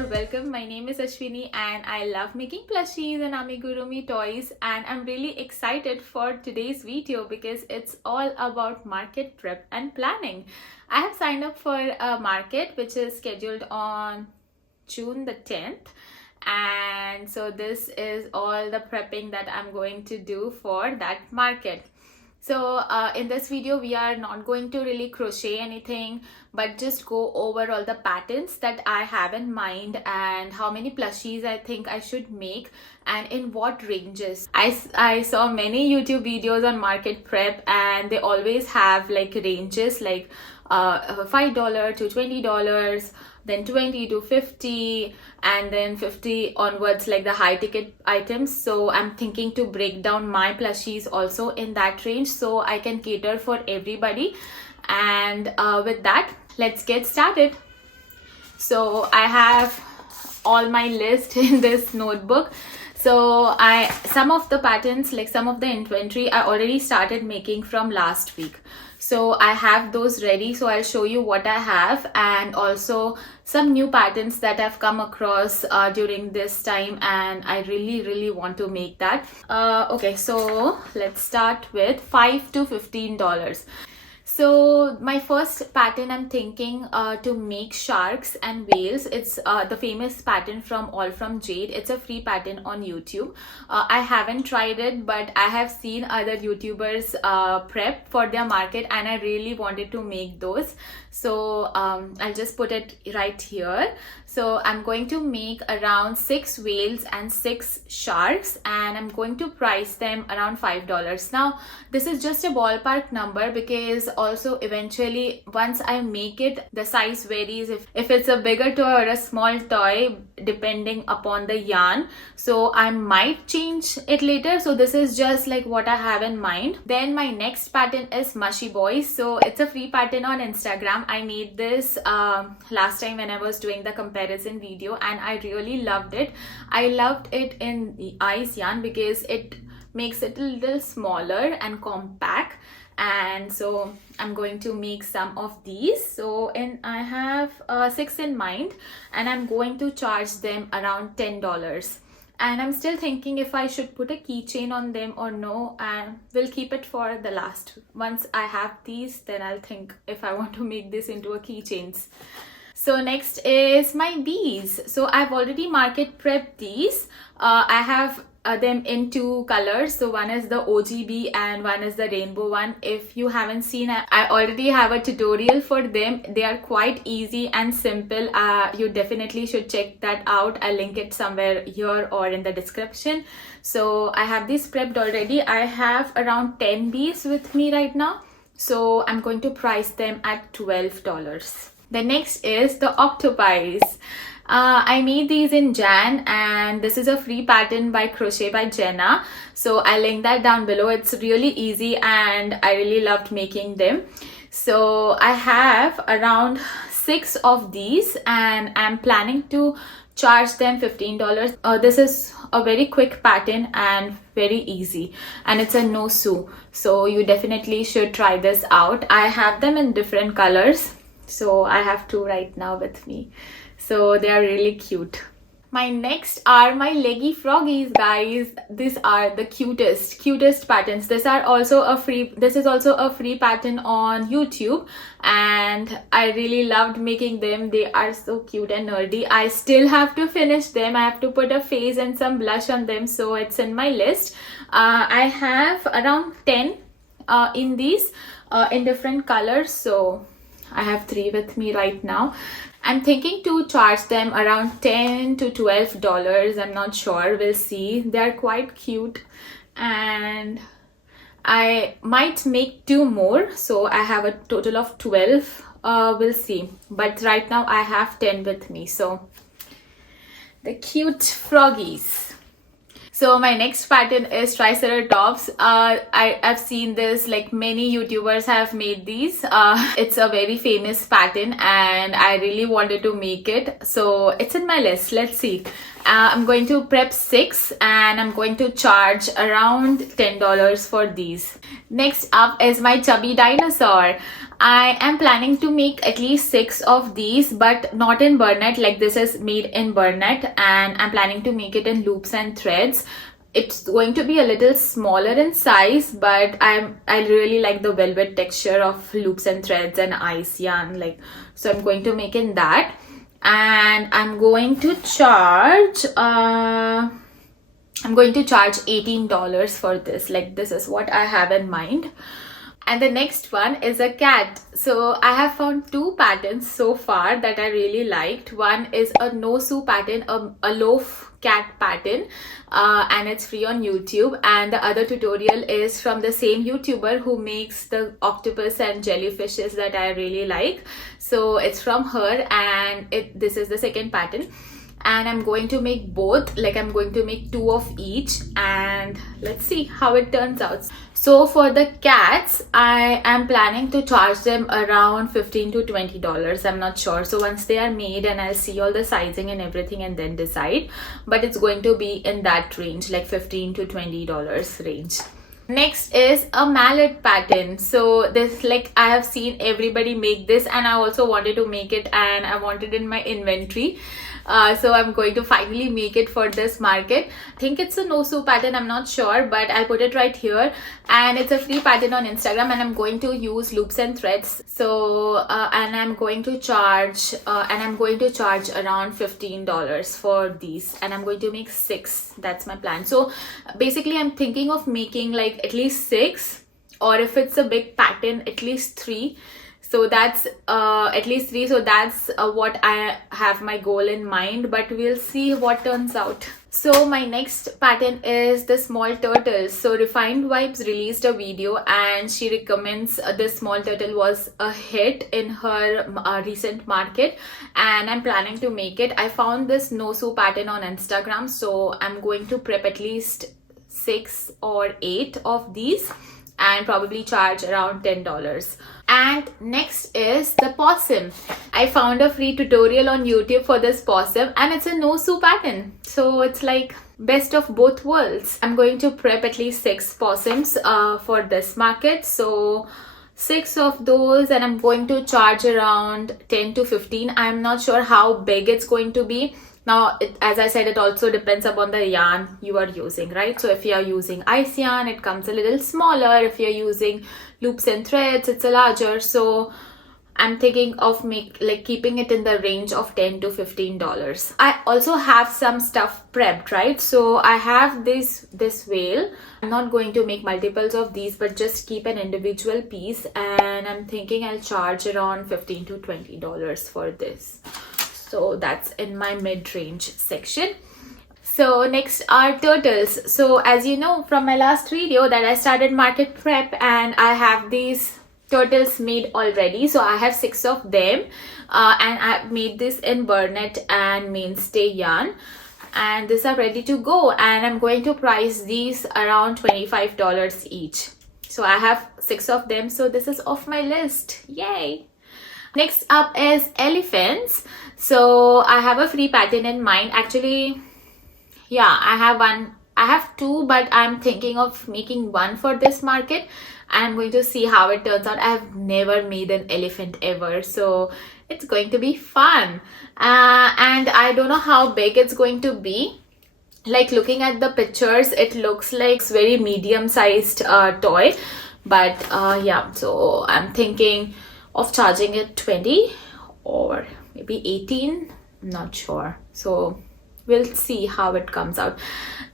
there, welcome. My name is Ashwini and I love making plushies and Amigurumi toys, and I'm really excited for today's video because it's all about market prep and planning. I have signed up for a market which is scheduled on June the 10th, and so this is all the prepping that I'm going to do for that market. So in this video we are not going to really crochet anything, but just go over all the patterns that I have in mind and how many plushies I think I should make and in what ranges. I saw many YouTube videos on market prep and they always have like ranges like $5 to $20, then 20 to 50, and then 50 onwards, like the high ticket items. So I'm thinking to break down my plushies also in that range so I can cater for everybody. And with that, let's get started. So I have all my list in this notebook. So some of the patterns, like some of the inventory, I already started making from last week. So I have those ready. So I'll show you what I have and also some new patterns that I've come across during this time, and I really want to make that. Okay, so let's start with $5 to $15. So my first pattern, I'm thinking to make sharks and whales. It's the famous pattern from All From Jade. It's a free pattern on YouTube. I haven't tried it, but I have seen other YouTubers prep for their market and I really wanted to make those. So I'll just put it right here. So I'm going to make around 6 whales and 6 sharks, and I'm going to price them around $5. Now this is just a ballpark number because also eventually once I make it, the size varies if it's a bigger toy or a small toy depending upon the yarn. So I might change it later. So this is just like what I have in mind. Then my next pattern is Mushy Boys. So it's a free pattern on Instagram. I made this last time when I was doing the comparison video and I really loved it. I loved it in the ice yarn because it makes it a little smaller and compact, and so I'm going to make some of these. So I have 6 in mind and I'm going to charge them around $10. And I'm still thinking if I should put a keychain on them or no, and we'll keep it for the last. Once I have these, then I'll think if I want to make this into a keychains. So next is my bees. So I've already market prepped these. I have them in 2 colors. So one is the OG bee and one is the rainbow one. If you haven't seen, I already have a tutorial for them. They are quite easy and simple. You definitely should check that out. I'll link it somewhere here or in the description. So I have these prepped already. I have around 10 bees with me right now. So I'm going to price them at $12. The next is the octopies. I made these in Jan, and this is a free pattern by Crochet by Jenna. So I'll link that down below. It's really easy and I really loved making them. So I have around 6 of these and I'm planning to charge them $15. This is a very quick pattern and very easy, and it's a no sew. So you definitely should try this out. I have them in different colors. So I have 2 right now with me. So they are really cute. My next are my leggy froggies, guys. These are the cutest patterns. This is also a free pattern on YouTube, and I really loved making them. They are so cute and nerdy. I still have to finish them. I have to put a face and some blush on them, so it's in my list. I have around 10 in these in different colors. So I have 3 with me right now. I'm thinking to charge them around $10 to $12. I'm not sure. We'll see. They're quite cute and I might make 2 more. So I have a total of 12. We'll see. But right now I have 10 with me. So the cute froggies. So my next pattern is Triceratops. I've seen this, like many YouTubers have made these. It's a very famous pattern and I really wanted to make it. So it's in my list. Let's see. I'm going to prep 6 and I'm going to charge around $10 for these. Next up is my chubby dinosaur. I am planning to make at least 6 of these, but not in Burnett. Like, this is made in Burnett and I'm planning to make it in loops and threads. It's going to be a little smaller in size, but I really like the velvet texture of loops and threads and ice yarn, like, so I'm going to make in that. And I'm going to charge $18 for this. Like, this is what I have in mind. And the next one is a cat. So I have found 2 patterns so far that I really liked. One is a no-sew pattern, a loaf cat pattern, and it's free on YouTube. And the other tutorial is from the same YouTuber who makes the octopus and jellyfishes that I really like. So it's from her, and this is the second pattern. And I'm going to make both, like I'm going to make 2 of each, and let's see how it turns out. So for the cats, I am planning to charge them around $15 to $20. I'm not sure. So once they are made, and I'll see all the sizing and everything and then decide. But it's going to be in that range, like $15 to $20 range. Next is a mallet pattern. So this, like, I have seen everybody make this, and I also wanted to make it, and I wanted it in my inventory. So I'm going to finally make it for this market. I think it's a no-sew pattern, I'm not sure, but I'll put it right here. And it's a free pattern on Instagram, and I'm going to use loops and threads. So and I'm going to charge around $15 for these, and I'm going to make 6. That's my plan. So basically I'm thinking of making like at least 6, or if it's a big pattern, at least 3. So that's at least 3. So that's what I have my goal in mind, but we'll see what turns out. So my next pattern is the small turtles. So Refined Vibes released a video, and she recommends this small turtle was a hit in her recent market, and I'm planning to make it. I found this no-sew pattern on Instagram, so I'm going to prep at least 6 or 8 of these and probably charge around $10. And next is the possum. I found a free tutorial on YouTube for this possum, and it's a no-sew pattern. So it's like best of both worlds. I'm going to prep at least 6 possums for this market. So 6 of those, and I'm going to charge around 10 to 15. I'm not sure how big it's going to be. Now, as I said, it also depends upon the yarn you are using, right? So if you are using ice yarn, it comes a little smaller. If you're using loops and threads, it's a larger. So I'm thinking of keeping it in the range of $10 to $15. I also have some stuff prepped, right? So I have this veil. I'm not going to make multiples of these, but just keep an individual piece. And I'm thinking I'll charge around $15 to $20 for this. So that's in my mid-range section. So next are turtles. So as you know from my last video that I started market prep, and I have these turtles made already. So I have 6 of them, and I made this in Burnett and Mainstay yarn, and these are ready to go, and I'm going to price these around $25 each. So I have 6 of them, so this is off my list. Yay! Next up is elephants. So I have a free pattern in mind. Actually, yeah, I have 2, but I'm thinking of making 1 for this market. I'm going to see how it turns out. I've never made an elephant ever, so it's going to be fun. And I don't know how big it's going to be. Like, looking at the pictures, it looks like it's very medium-sized toy. But yeah, so I'm thinking of charging it 20 or maybe 18. I'm not sure. So we'll see how it comes out.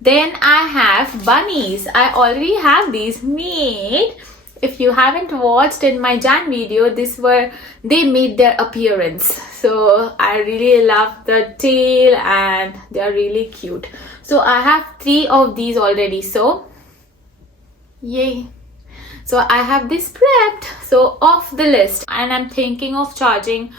Then I have bunnies. I already have these made. If you haven't watched in my Jan video, they made their appearance. So I really love the tail, and they are really cute. So I have 3 of these already. So yay. So I have this prepped, so off the list, and I'm thinking of charging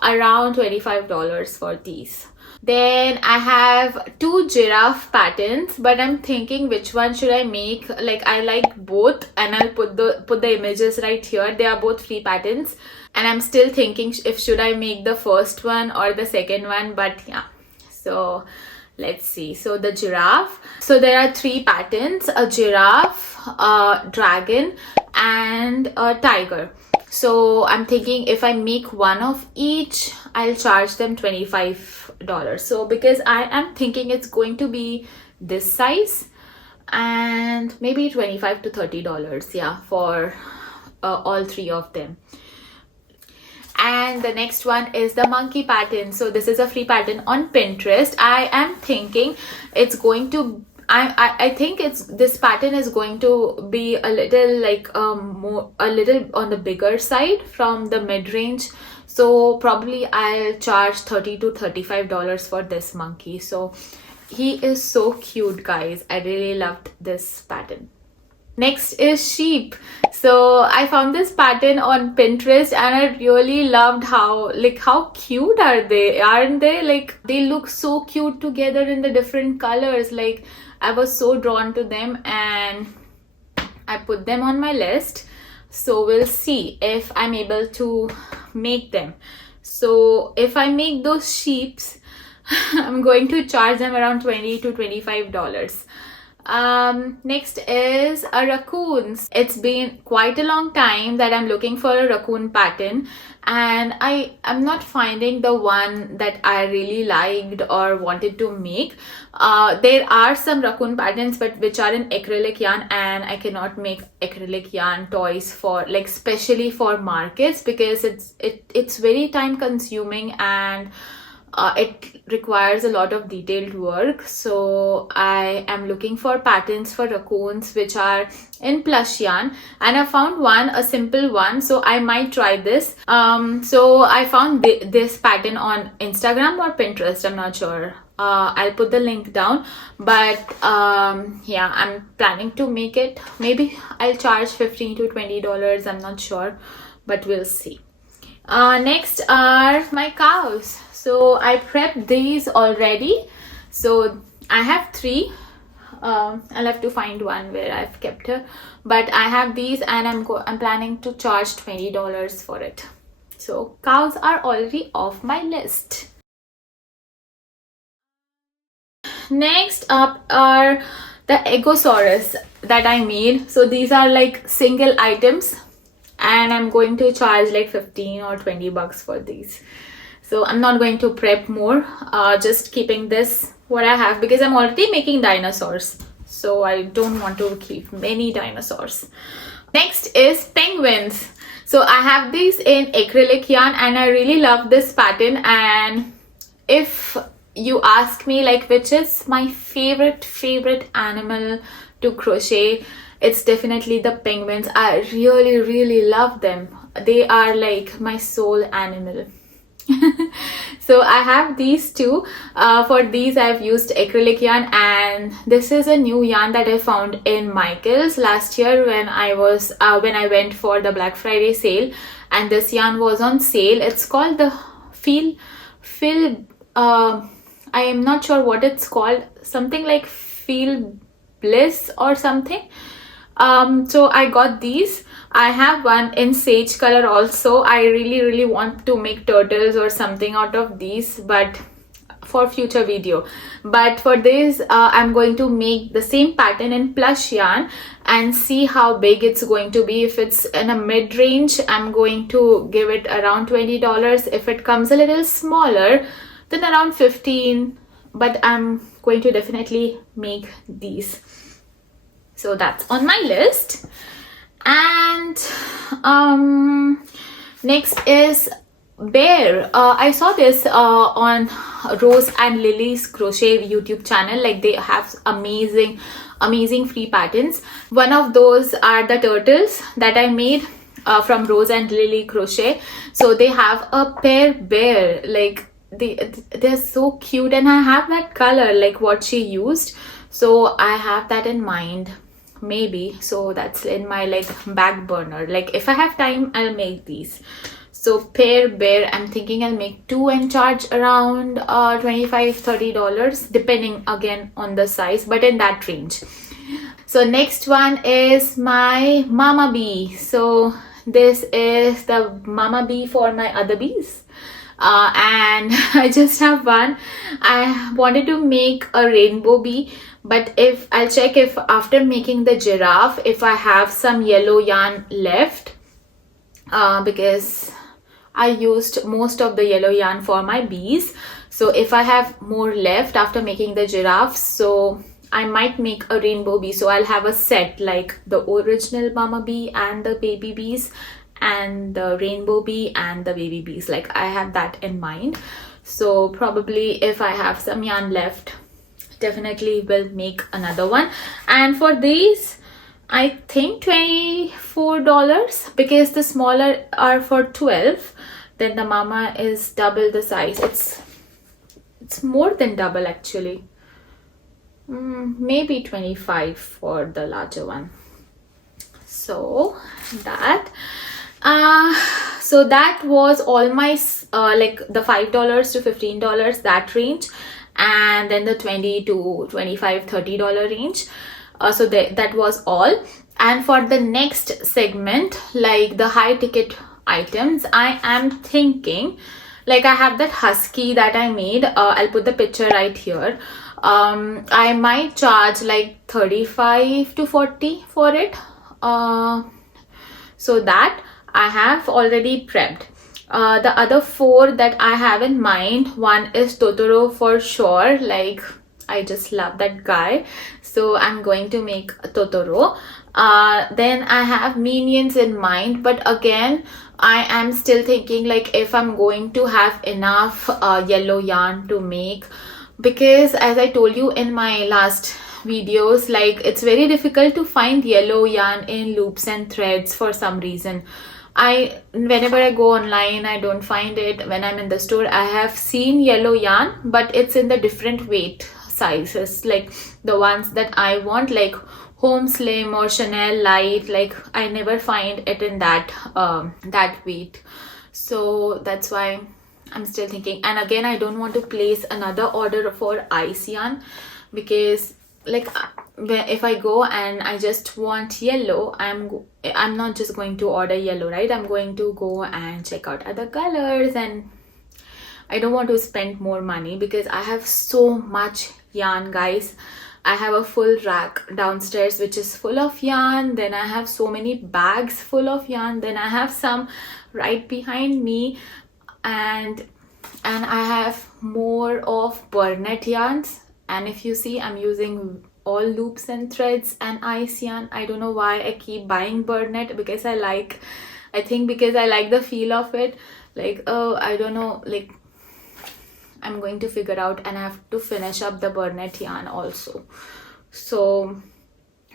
around $25 for these. Then I have 2 giraffe patterns, but I'm thinking which one should I make. Like, I like both, and I'll put the images right here. They are both free patterns, and I'm still thinking if should I make the first one or the second one. But yeah, so Let's see. So the giraffe. So there are 3 patterns: a giraffe, a dragon, and a tiger. So I'm thinking if I make one of each, I'll charge them $25. So because I am thinking it's going to be this size, and maybe $25 to $30, yeah, for all 3 of them. And the next one is the monkey pattern. So this is a free pattern on Pinterest. I am thinking it's going to I think this pattern is going to be a little like a little on the bigger side from the mid-range. So probably I'll charge $30 to $35 for this monkey. So he is so cute, guys. I really loved this pattern. Next is sheep. So I found this pattern on Pinterest and I really loved how cute are they, aren't they? Like they look so cute together in the different colors. Like I was so drawn to them and I put them on my list. So we'll see if I'm able to make them. So if I make those sheeps, I'm going to charge them around $20 to $25. Next is a raccoon. It's been quite a long time that I'm looking for a raccoon pattern and I'm not finding the one that I really liked or wanted to make. There are some raccoon patterns but which are in acrylic yarn, and I cannot make acrylic yarn toys for like especially for markets because it's very time consuming and it requires a lot of detailed work. So I am looking for patterns for raccoons which are in plush yarn, and I found one, a simple one, so I might try this. So I found this pattern on Instagram or Pinterest, I'm not sure. I'll put the link down, but yeah, I'm planning to make it. Maybe I'll charge $15 to $20, I'm not sure, but we'll see. Next are my cows. So I prepped these already. So I have 3. I'll have to find one where I've kept her. But I have these and I'm planning to charge $20 for it. So cows are already off my list. Next up are the Egosaurus that I made. So these are like single items and I'm going to charge like 15 or 20 bucks for these. So I'm not going to prep more, just keeping this what I have because I'm already making dinosaurs. So I don't want to keep many dinosaurs. Next is penguins. So I have these in acrylic yarn and I really love this pattern. And if you ask me like which is my favorite animal to crochet, it's definitely the penguins. I really love them. They are like my soul animal. So I have these 2. For these I've used acrylic yarn, and this is a new yarn that I found in Michael's last year when I went for the Black Friday sale, and this yarn was on sale. It's called the Feel I am not sure what it's called, something like Feel Bliss or something. So I got these. I have one in sage color also. I really want to make turtles or something out of these, but for future video. But for this I'm going to make the same pattern in plush yarn and see how big it's going to be. If it's in a mid-range, I'm going to give it around $20. If it comes a little smaller, then around 15, but I'm going to definitely make these. So that's on my list. And next is bear. I saw this on Rose and Lily's crochet YouTube channel. Like they have amazing free patterns. One of those are the turtles that I made from Rose and Lily crochet. So they have a bear. Like they're so cute, and I have that color like what she used. So I have that in mind. Maybe, so that's in my like back burner. Like if I have time, I'll make these. So bear, I'm thinking I'll make 2 and charge around $25-30, depending again on the size, but in that range. So next one is my mama bee. So this is the mama bee for my other bees. and I just have one. I wanted to make a rainbow bee, but if I'll check if after making the giraffe, if I have some yellow yarn left, because I used most of the yellow yarn for my bees. So if I have more left after making the giraffe, so I might make a rainbow bee. So I'll have a set like the original mama bee and the baby bees, and the rainbow bee and the baby bees. Like I have that in mind. So probably if I have some yarn left, definitely will make another one. And for these, I think $24, because the smaller are for 12, then the mama is double the size. It's more than double actually. Maybe 25 for the larger one. So that so that was all my like the $5 to $15, that range, and then the $20 to $25, $30 range. So that was all. And for the next segment, like the high ticket items, I am thinking, like I have that husky that I made. I'll put the picture right here. I might charge like 35 to 40 for it. So that I have already prepped. The other 4 that I have in mind, one is Totoro for sure. Like I just love that guy, so I'm going to make a Totoro. Then I have Minions in mind, but again I am still thinking like if I'm going to have enough yellow yarn to make, because as I told you in my last videos, like it's very difficult to find yellow yarn in loops and threads for some reason. Whenever I go online, I don't find it. When I'm in the store, I have seen yellow yarn, but it's in the different weight sizes, like the ones that I want, like Home Slim or Chanel Light. Like I never find it in that that weight. So that's why I'm still thinking. And again, I don't want to place another order for ice yarn, because like if I go and I just want yellow, I'm not just going to order yellow, right? I'm going to go and check out other colors, and I don't want to spend more money because I have so much yarn, guys. I have a full rack downstairs which is full of yarn. Then I have so many bags full of yarn. Then I have some right behind me, and I have more of Burnett yarns. And if you see, I'm using all loops and threads and ice yarn. I don't know why I keep buying Burnett, because I think because I like the feel of it. Like, oh, I don't know, like I'm going to figure out, and I have to finish up the Burnett yarn also. So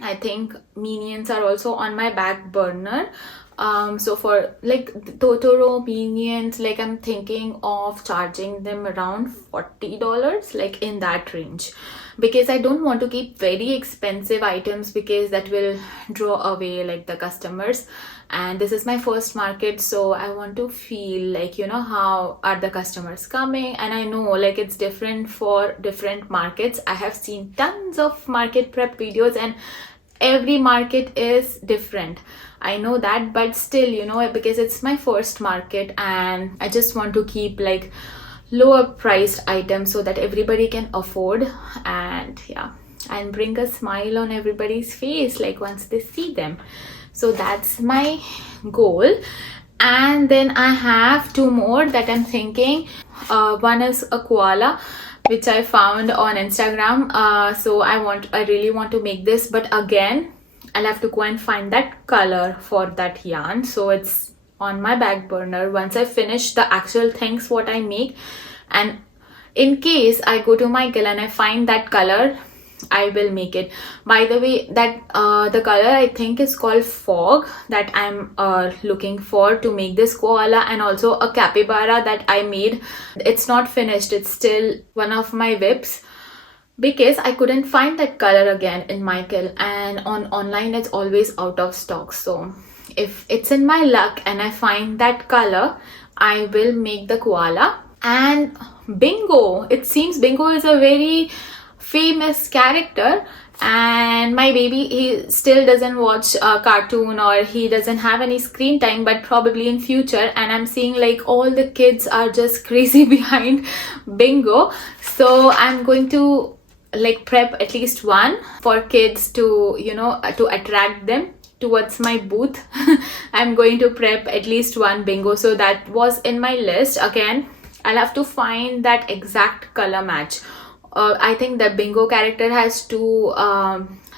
I think Minions are also on my back burner. So for like Totoro, Minions, like I'm thinking of charging them around $40, like in that range, because I don't want to keep very expensive items, because that will draw away like the customers. And this is my first market, so I want to feel like, you know, how are the customers coming. And I know like it's different for different markets. I have seen tons of market prep videos, and every market is different. I know that, but still, you know, because it's my first market, and I just want to keep like lower priced items so that everybody can afford, and yeah, and bring a smile on everybody's face like once they see them. So that's my goal. And then I have 2 more that I'm thinking. One is a koala, which I found on Instagram. So I really want to make this, but again I'll have to go and find that color for that yarn. So it's on my back burner. Once I finish the actual things what I make, and in case I go to Michael and I find that color, I will make it. By the way, that the color I think is called Fog, that I'm looking for to make this koala, and also a capybara that I made. It's not finished, it's still one of my whips, because I couldn't find that color again in Michael, and on online it's always out of stock. So if it's in my luck and I find that color, I will make the koala. And Bingo, it seems Bingo is a very famous character, And my baby, he still doesn't watch a cartoon or he doesn't have any screen time, but probably in future. And I'm seeing like all the kids are just crazy behind bingo, so I'm going to like prep at least one for kids to, you know, to attract them towards my booth. I'm going to prep at least one bingo, so that was in my list. Again, I'll have to find that exact color match. I think the bingo character has two,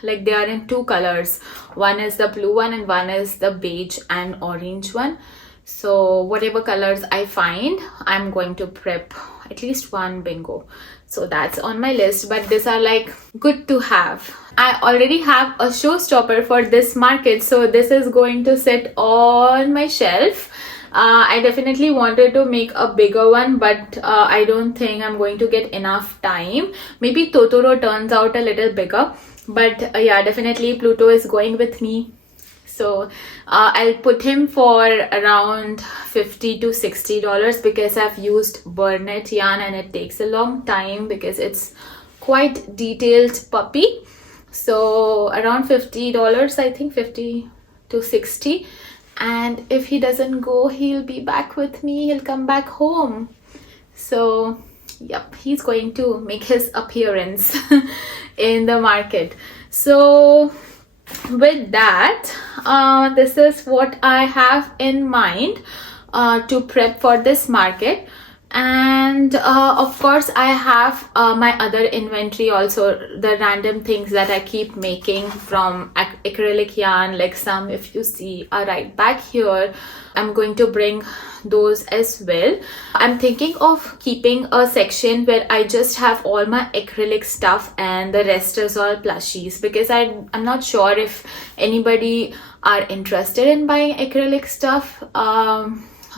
like they are in two colors. One is the blue one and one is the beige and orange one. So whatever colors I find, I'm going to prep at least one bingo. So that's on my list, but these are like good to have. I already have a showstopper for this market, so this is going to sit on my shelf. I definitely wanted to make a bigger one, but I don't think I'm going to get enough time. Maybe Totoro turns out a little bigger, but yeah, definitely Pluto is going with me. So I'll put him for around $50 to $60 because I've used Burnett yarn and it takes a long time because it's quite detailed puppy. So around $50, I think 50 to 60. And if he doesn't go, he'll be back with me. He'll come back home. So yep, he's going to make his appearance in the market. So with that, this is what I have in mind to prep for this market. And of course I have my other inventory also, the random things that I keep making from acrylic yarn, like some, if you see, are right back here. I'm going to bring those as well. I'm thinking of keeping a section where I just have all my acrylic stuff and the rest is all plushies, because I'm not sure if anybody are interested in buying acrylic stuff.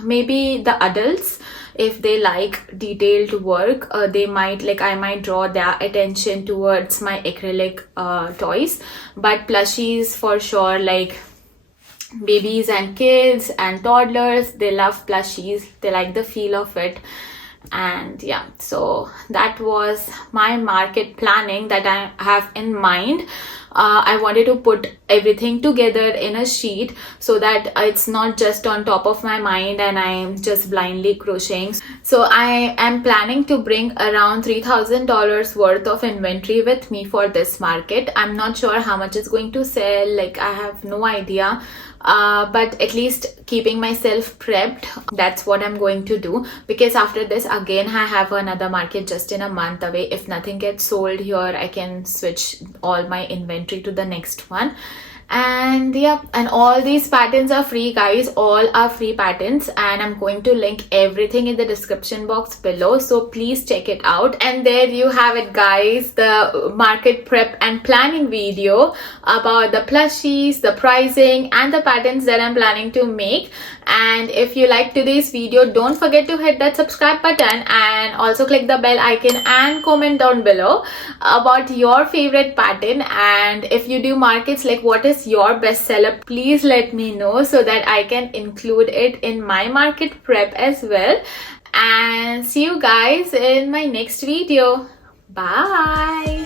Maybe the adults, if they like detailed work, they might, like, I might draw their attention towards my acrylic toys. But plushies for sure, like babies and kids and toddlers, they love plushies, they like the feel of it. And yeah, so that was my market planning that I have in mind. I wanted to put everything together in a sheet so that it's not just on top of my mind and I'm just blindly crocheting. So I am planning to bring around $3,000 worth of inventory with me for this market. I'm not sure how much it's going to sell, like I have no idea. But at least keeping myself prepped, that's what I'm going to do, because after this again I have another market just in a month away. If nothing gets sold here, I can switch all my inventory to the next one. And yeah, and all these patterns are free, guys. All are free patterns, and I'm going to link everything in the description box below, so please check it out. And there you have it, guys, the market prep and planning video about the plushies, the pricing and the patterns that I'm planning to make. And if you like today's video, don't forget to hit that subscribe button and also click the bell icon and comment down below about your favorite pattern. And if you do markets, like what is your best seller, please let me know so that I can include it in my market prep as well. And see you guys in my next video. Bye.